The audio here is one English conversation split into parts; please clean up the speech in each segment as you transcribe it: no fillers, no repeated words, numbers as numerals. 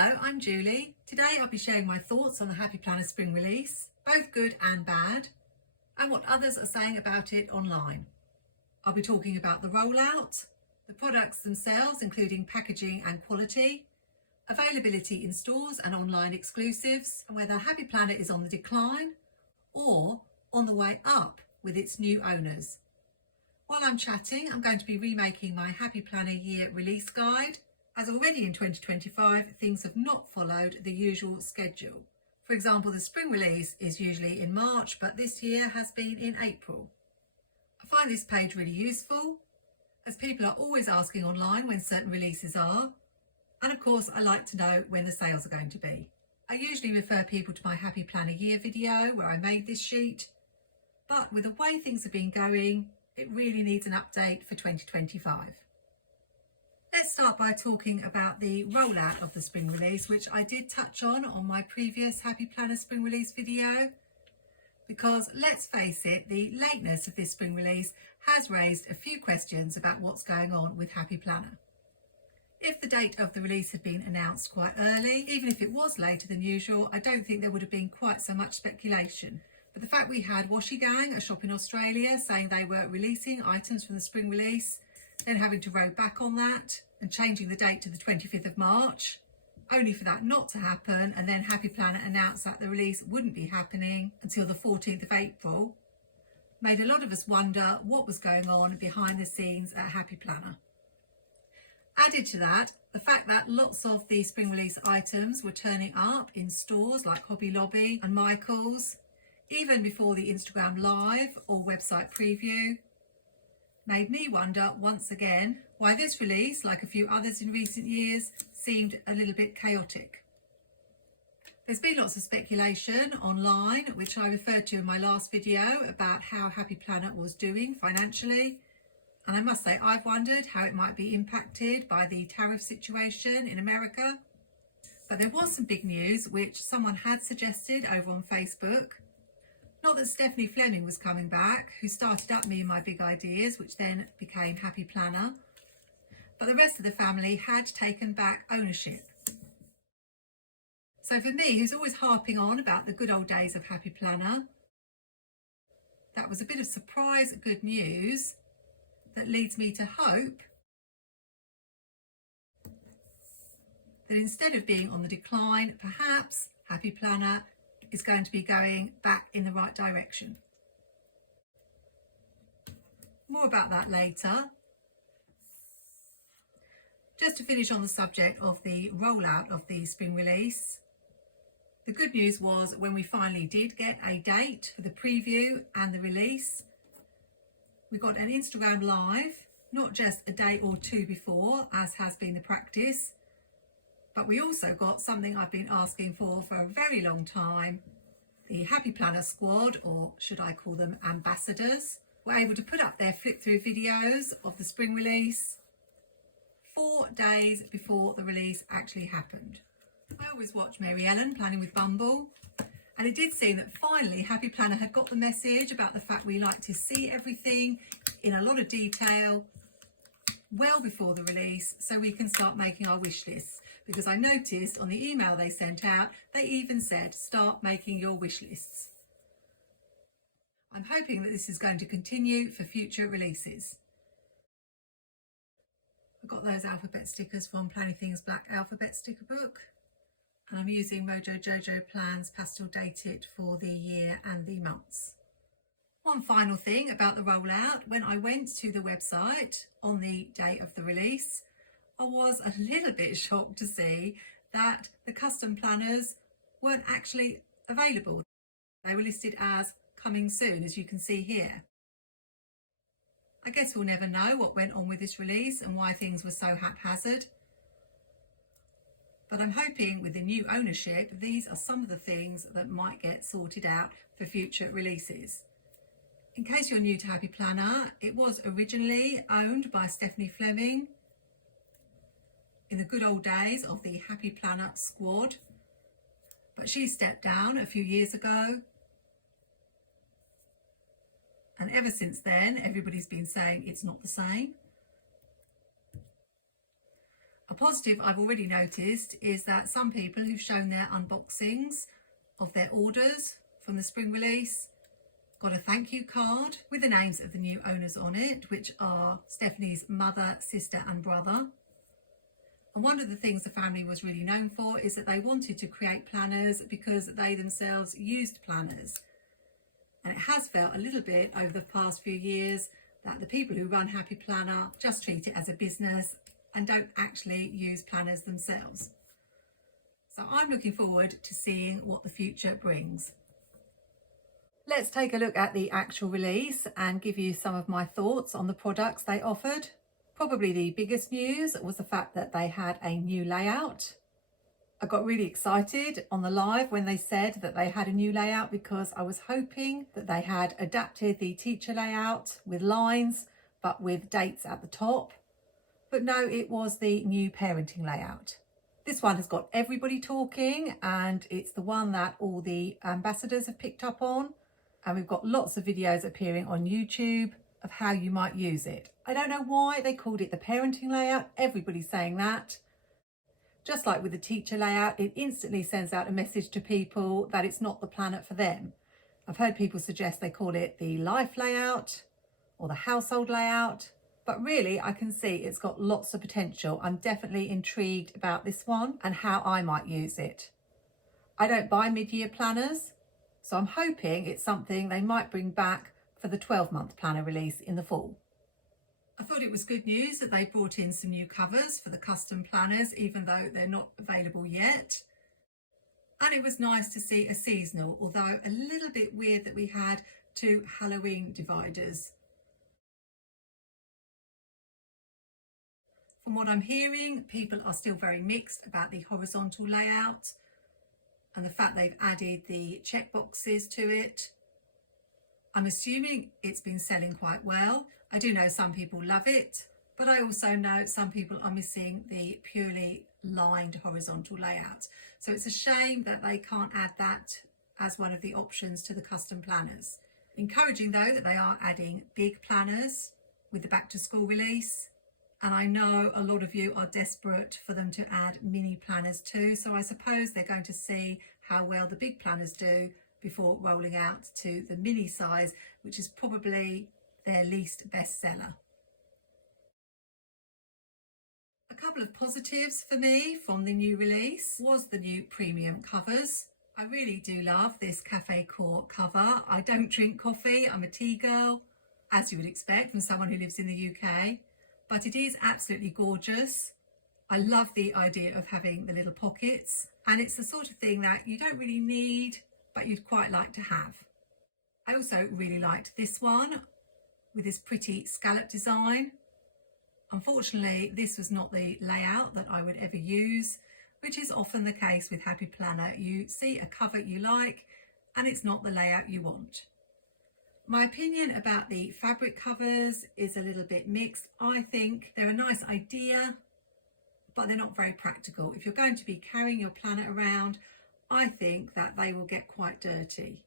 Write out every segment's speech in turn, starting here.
Hello, I'm Julie. Today I'll be sharing my thoughts on the Happy Planner spring release, both good and bad, and what others are saying about it online. I'll be talking about the rollout, the products themselves including packaging and quality, availability in stores and online exclusives, and whether Happy Planner is on the decline or on the way up with its new owners. While I'm chatting, I'm going to be remaking my Happy Planner year release guide, as already in 2025 things have not followed the usual schedule. For example, the spring release is usually in March, but this year has been in April. I find this page really useful, as people are always asking online when certain releases are, and of course I like to know when the sales are going to be. I usually refer people to my Happy Planner year video where I made this sheet, but with the way things have been going, it really needs an update for 2025. Let's start by talking about the rollout of the spring release, which I did touch on my previous Happy Planner spring release video, because let's face it, the lateness of this spring release has raised a few questions about what's going on with Happy Planner. If the date of the release had been announced quite early, even if it was later than usual, I don't think there would have been quite so much speculation. But the fact we had Washi Gang, a shop in Australia, saying they were releasing items from the spring release, then having to row back on that and changing the date to the 25th of March, only for that not to happen, and then Happy Planner announced that the release wouldn't be happening until the 14th of April, made a lot of us wonder what was going on behind the scenes at Happy Planner. Added to that, the fact that lots of the spring release items were turning up in stores like Hobby Lobby and Michael's, even before the Instagram Live or website preview, made me wonder once again why this release, like a few others in recent years, seemed a little bit chaotic. There's been lots of speculation online, which I referred to in my last video, about how Happy Planner was doing financially. And I must say, I've wondered how it might be impacted by the tariff situation in America. But there was some big news, which someone had suggested over on Facebook. Not that Stephanie Fleming was coming back, who started up Me and My Big Ideas, which then became Happy Planner, but the rest of the family had taken back ownership. So for me, who's always harping on about the good old days of Happy Planner, that was a bit of surprise good news that leads me to hope that instead of being on the decline, perhaps Happy Planner is going to be going back in the right direction. More about that later. Just to finish on the subject of the rollout of the spring release, the good news was when we finally did get a date for the preview and the release, we got an Instagram Live, not just a day or two before, as has been the practice, but we also got something I've been asking for a very long time. The Happy Planner squad, or should I call them ambassadors, were able to put up their flip-through videos of the spring release 4 days before the release actually happened. I always watch Mary Ellen Planning with Bumble, and it did seem that finally Happy Planner had got the message about the fact we like to see everything in a lot of detail well before the release, so we can start making our wish lists. Because I noticed on the email they sent out, they even said, start making your wish lists. I'm hoping that this is going to continue for future releases. I got those alphabet stickers from Planything's Black Alphabet Sticker Book, and I'm using MojoJojoPlans Pastel Date It for the year and the months. One final thing about the rollout, when I went to the website on the day of the release, I was a little bit shocked to see that the custom planners weren't actually available. They were listed as coming soon, as you can see here. I guess we'll never know what went on with this release and why things were so haphazard. But I'm hoping with the new ownership, these are some of the things that might get sorted out for future releases. In case you're new to Happy Planner, it was originally owned by Stephanie Fleming in the good old days of the Happy Planner squad, but she stepped down a few years ago, and ever since then everybody's been saying it's not the same. positive I've already noticed is that some people who've shown their unboxings of their orders from the spring release got a thank you card with the names of the new owners on it, which are Stephanie's mother, sister and brother. And one of the things the family was really known for is that they wanted to create planners because they themselves used planners. And it has felt a little bit over the past few years that the people who run Happy Planner just treat it as a business and don't actually use planners themselves. So I'm looking forward to seeing what the future brings. Let's take a look at the actual release and give you some of my thoughts on the products they offered. Probably the biggest news was the fact that they had a new layout. I got really excited on the live when they said that they had a new layout because I was hoping that they had adapted the teacher layout with lines but with dates at the top. But no, it was the new parenting layout. This one has got everybody talking and it's the one that all the ambassadors have picked up on. And we've got lots of videos appearing on YouTube of how you might use it. I don't know why they called it the parenting layout. Everybody's saying that. Just like with the teacher layout, it instantly sends out a message to people that it's not the planner for them. I've heard people suggest they call it the life layout or the household layout, but really I can see it's got lots of potential. I'm definitely intrigued about this one and how I might use it. I don't buy mid-year planners, so I'm hoping it's something they might bring back for the 12-month planner release in the fall. I thought it was good news that they brought in some new covers for the custom planners, even though they're not available yet. And it was nice to see a seasonal, although a little bit weird that we had 2 Halloween dividers. From what I'm hearing, people are still very mixed about the horizontal layout and the fact they've added the checkboxes to it. I'm assuming it's been selling quite well. I do know some people love it, but I also know some people are missing the purely lined horizontal layout. So it's a shame that they can't add that as one of the options to the custom planners. Encouraging though that they are adding big planners with the back to school release. And I know a lot of you are desperate for them to add mini planners too. So I suppose they're going to see how well the big planners do before rolling out to the mini size, which is probably their least bestseller. A couple of positives for me from the new release was the new premium covers. I really do love this Cafe Core cover. I don't drink coffee, I'm a tea girl, as you would expect from someone who lives in the UK. But it is absolutely gorgeous. I love the idea of having the little pockets, and it's the sort of thing that you don't really need, but you'd quite like to have. I also really liked this one with this pretty scallop design. Unfortunately, this was not the layout that I would ever use, which is often the case with Happy Planner. You see a cover you like, and it's not the layout you want. My opinion about the fabric covers is a little bit mixed. I think they're a nice idea, but they're not very practical. If you're going to be carrying your planner around, I think that they will get quite dirty.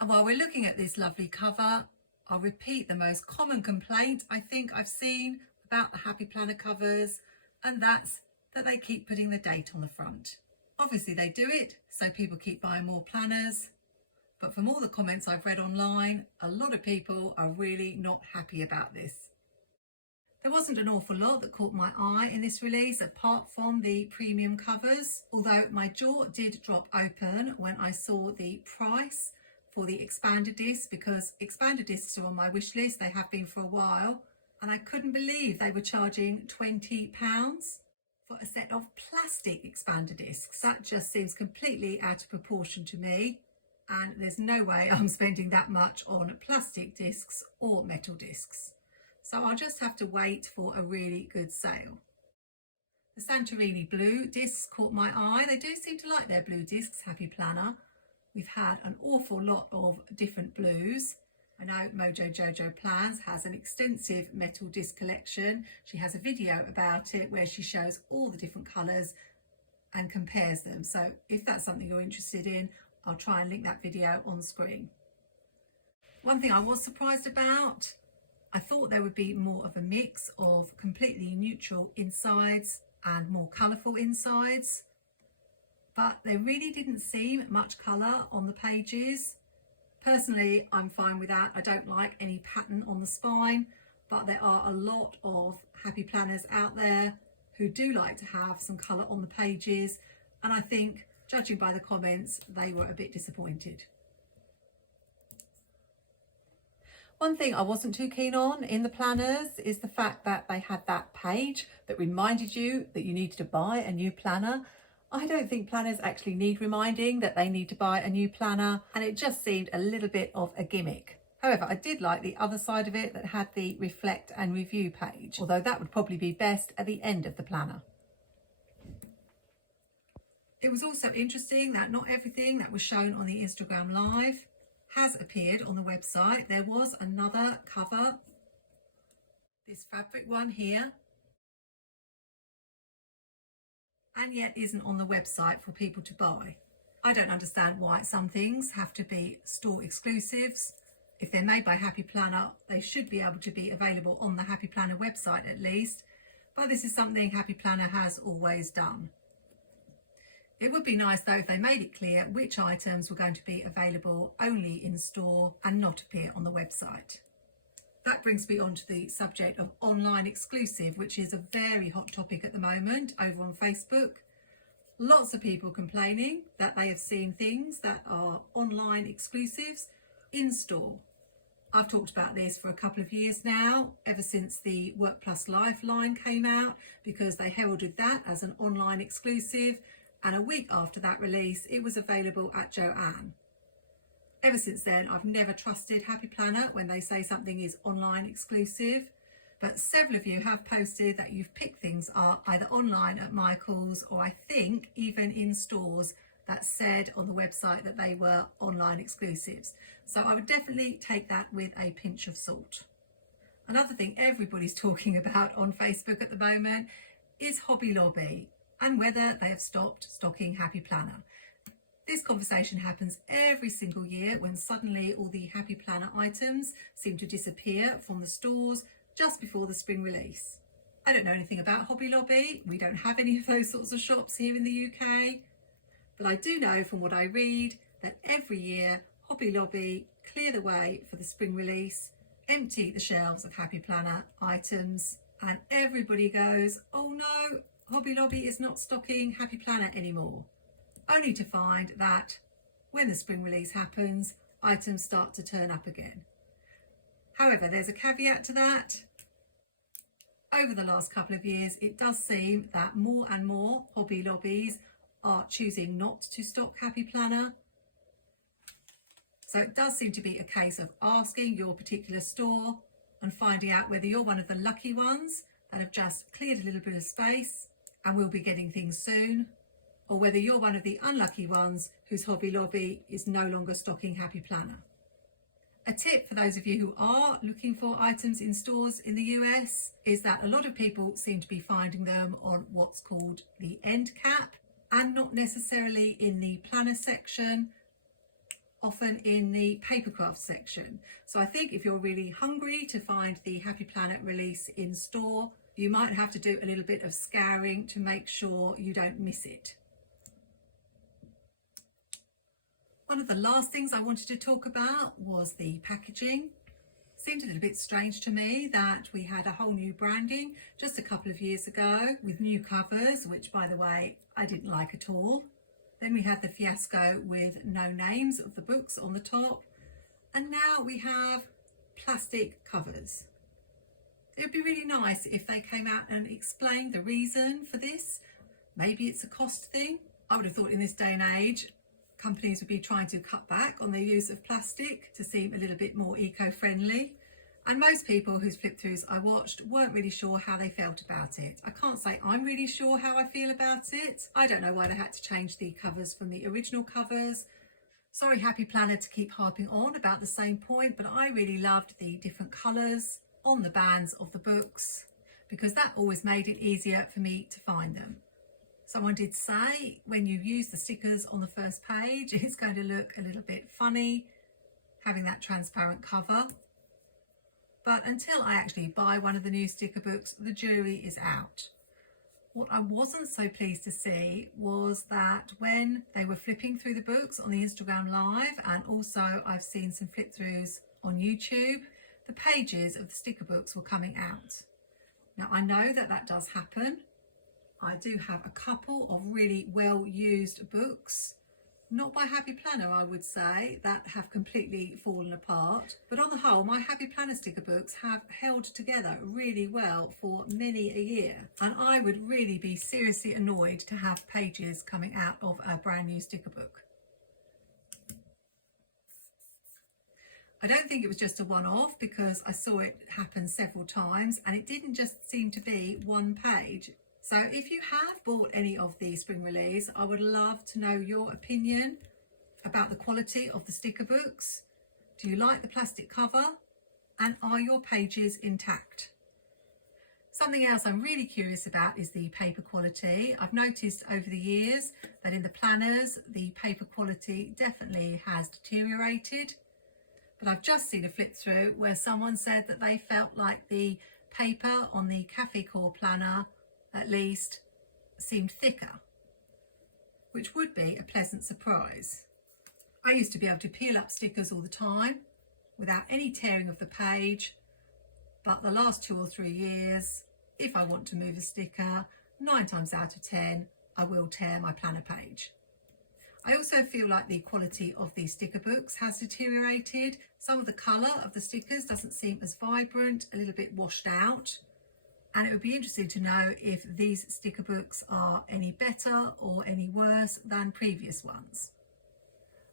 And while we're looking at this lovely cover, I'll repeat the most common complaint I think I've seen about the Happy Planner covers, and that's that they keep putting the date on the front. Obviously they do it so people keep buying more planners. But from all the comments I've read online, a lot of people are really not happy about this. There wasn't an awful lot that caught my eye in this release apart from the premium covers, although my jaw did drop open when I saw the price for the expander discs, because expander discs are on my wish list. They have been for a while, and I couldn't believe they were charging £20 for a set of plastic expander discs. That just seems completely out of proportion to me. And there's no way I'm spending that much on plastic discs or metal discs. So I'll just have to wait for a really good sale. The Santorini blue discs caught my eye. They do seem to like their blue discs, Happy Planner. We've had an awful lot of different blues. I know MojoJojoPlans has an extensive metal disc collection. She has a video about it where she shows all the different colours and compares them. So if that's something you're interested in, I'll try and link that video on screen. One thing I was surprised about, I thought there would be more of a mix of completely neutral insides and more colourful insides, but there really didn't seem much colour on the pages. Personally, I'm fine with that. I don't like any pattern on the spine, but there are a lot of happy planners out there who do like to have some colour on the pages, and I think, judging by the comments, they were a bit disappointed. One thing I wasn't too keen on in the planners is the fact that they had that page that reminded you that you needed to buy a new planner. I don't think planners actually need reminding that they need to buy a new planner, and it just seemed a little bit of a gimmick. However, I did like the other side of it that had the reflect and review page, although that would probably be best at the end of the planner. It was also interesting that not everything that was shown on the Instagram Live has appeared on the website. There was another cover, this fabric one here, and yet isn't on the website for people to buy. I don't understand why some things have to be store exclusives. If they're made by Happy Planner, they should be able to be available on the Happy Planner website at least, but this is something Happy Planner has always done. It would be nice though if they made it clear which items were going to be available only in store and not appear on the website. That brings me on to the subject of online exclusive, which is a very hot topic at the moment over on Facebook. Lots of people complaining that they have seen things that are online exclusives in store. I've talked about this for a couple of years now, ever since the Work Plus Life line came out, because they heralded that as an online exclusive, and a week after that release it was available at Joanne. Ever since then I've never trusted Happy Planner when they say something is online exclusive, but several of you have posted that you've picked things up either online at Michael's or I think even in stores that said on the website that they were online exclusives. So I would definitely take that with a pinch of salt. Another thing everybody's talking about on Facebook at the moment is Hobby Lobby and whether they have stopped stocking Happy Planner. This conversation happens every single year when suddenly all the Happy Planner items seem to disappear from the stores just before the spring release. I don't know anything about Hobby Lobby. We don't have any of those sorts of shops here in the UK. But I do know from what I read that every year Hobby Lobby clear the way for the spring release, empty the shelves of Happy Planner items, and everybody goes, oh no, Hobby Lobby is not stocking Happy Planner anymore. Only to find that when the spring release happens, items start to turn up again. However, there's a caveat to that. Over the last couple of years, it does seem that more and more Hobby Lobbies are choosing not to stock Happy Planner. So it does seem to be a case of asking your particular store and finding out whether you're one of the lucky ones that have just cleared a little bit of space and will be getting things soon, or whether you're one of the unlucky ones whose Hobby Lobby is no longer stocking Happy Planner. A tip for those of you who are looking for items in stores in the US is that a lot of people seem to be finding them on what's called the end cap and not necessarily in the planner section, often in the papercraft section. So I think if you're really hungry to find the Happy Planner release in store, you might have to do a little bit of scouring to make sure you don't miss it. One of the last things I wanted to talk about was the packaging. Seemed a little bit strange to me that we had a whole new branding just a couple of years ago with new covers, which by the way, I didn't like at all. Then we had the fiasco with no names of the books on the top. And now we have plastic covers. It would be really nice if they came out and explained the reason for this. Maybe it's a cost thing. I would have thought in this day and age, companies would be trying to cut back on their use of plastic to seem a little bit more eco-friendly. And most people whose flip-throughs I watched weren't really sure how they felt about it. I can't say I'm really sure how I feel about it. I don't know why they had to change the covers from the original covers. Sorry, Happy Planner, to keep harping on about the same point, but I really loved the different colours on the bands of the books because that always made it easier for me to find them. Someone did say when you use the stickers on the first page, it's going to look a little bit funny having that transparent cover. But until I actually buy one of the new sticker books, the jury is out. What I wasn't so pleased to see was that when they were flipping through the books on the Instagram Live, and also I've seen some flip throughs on YouTube, the pages of the sticker books were coming out. Now I know that that does happen. I do have a couple of really well used books, not by Happy Planner I would say, that have completely fallen apart, but on the whole my Happy Planner sticker books have held together really well for many a year, and I would really be seriously annoyed to have pages coming out of a brand new sticker book. I don't think it was just a one-off, because I saw it happen several times and it didn't just seem to be one page. So if you have bought any of the spring release, I would love to know your opinion about the quality of the sticker books. Do you like the plastic cover? And are your pages intact? Something else I'm really curious about is the paper quality. I've noticed over the years that in the planners, the paper quality definitely has deteriorated. But I've just seen a flip through where someone said that they felt like the paper on the Cafe Core planner at least seemed thicker, which would be a pleasant surprise. I used to be able to peel up stickers all the time without any tearing of the page, but the last 2 or 3 years, if I want to move a sticker, 9 times out of 10 I will tear my planner page. I also feel like the quality of the sticker books has deteriorated. Some of the colour of the stickers doesn't seem as vibrant, a little bit washed out. And it would be interesting to know if these sticker books are any better or any worse than previous ones.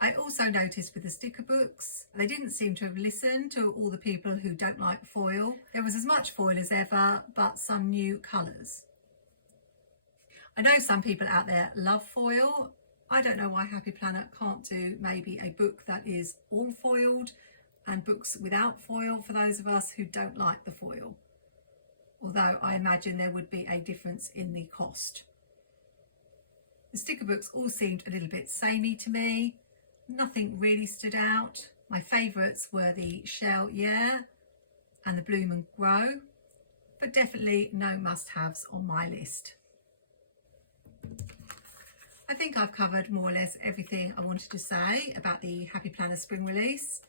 I also noticed with the sticker books, they didn't seem to have listened to all the people who don't like foil. There was as much foil as ever, but some new colours. I know some people out there love foil. I don't know why Happy Planner can't do maybe a book that is all foiled and books without foil for those of us who don't like the foil. Although I imagine there would be a difference in the cost. The sticker books all seemed a little bit samey to me. Nothing really stood out. My favourites were the Shell Yeah and the Bloom and Grow, but definitely no must-haves on my list. I think I've covered more or less everything I wanted to say about the Happy Planner spring release.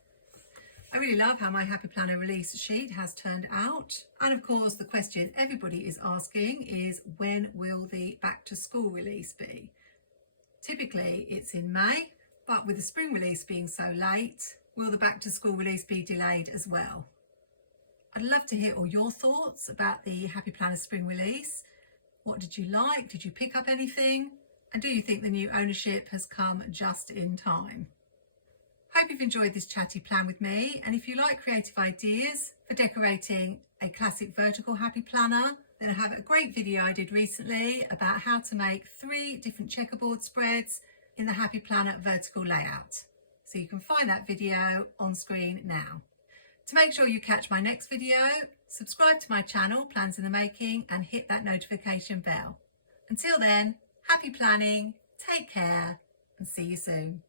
I really love how my Happy Planner release sheet has turned out. And of course, the question everybody is asking is, when will the back to school release be? Typically it's in May, but with the spring release being so late, will the back to school release be delayed as well? I'd love to hear all your thoughts about the Happy Planner spring release. What did you like? Did you pick up anything? And do you think the new ownership has come just in time? Hope you've enjoyed this chatty plan with me, and if you like creative ideas for decorating a classic vertical Happy Planner, then I have a great video I did recently about how to make 3 different checkerboard spreads in the Happy Planner vertical layout. So you can find that video on screen now. To make sure you catch my next video, subscribe to my channel, Plans in the Making, and hit that notification bell. Until then, happy planning, take care, and see you soon.